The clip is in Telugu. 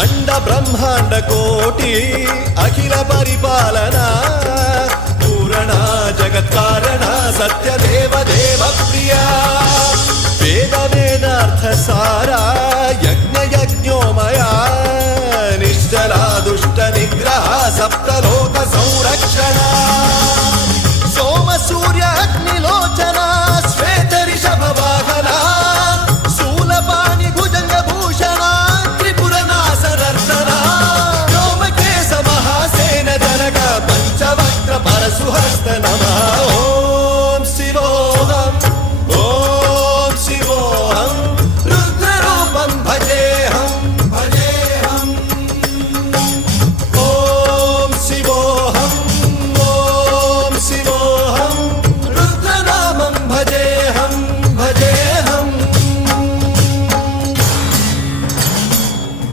అండ బ్రహ్మాండ కోటి అఖిల పరిపాలన పూరణ జగత్కారణ సత్యదేవ దేవ ప్రియ వేద వేదార్థ సారా యజ్ఞ యజ్ఞోమయ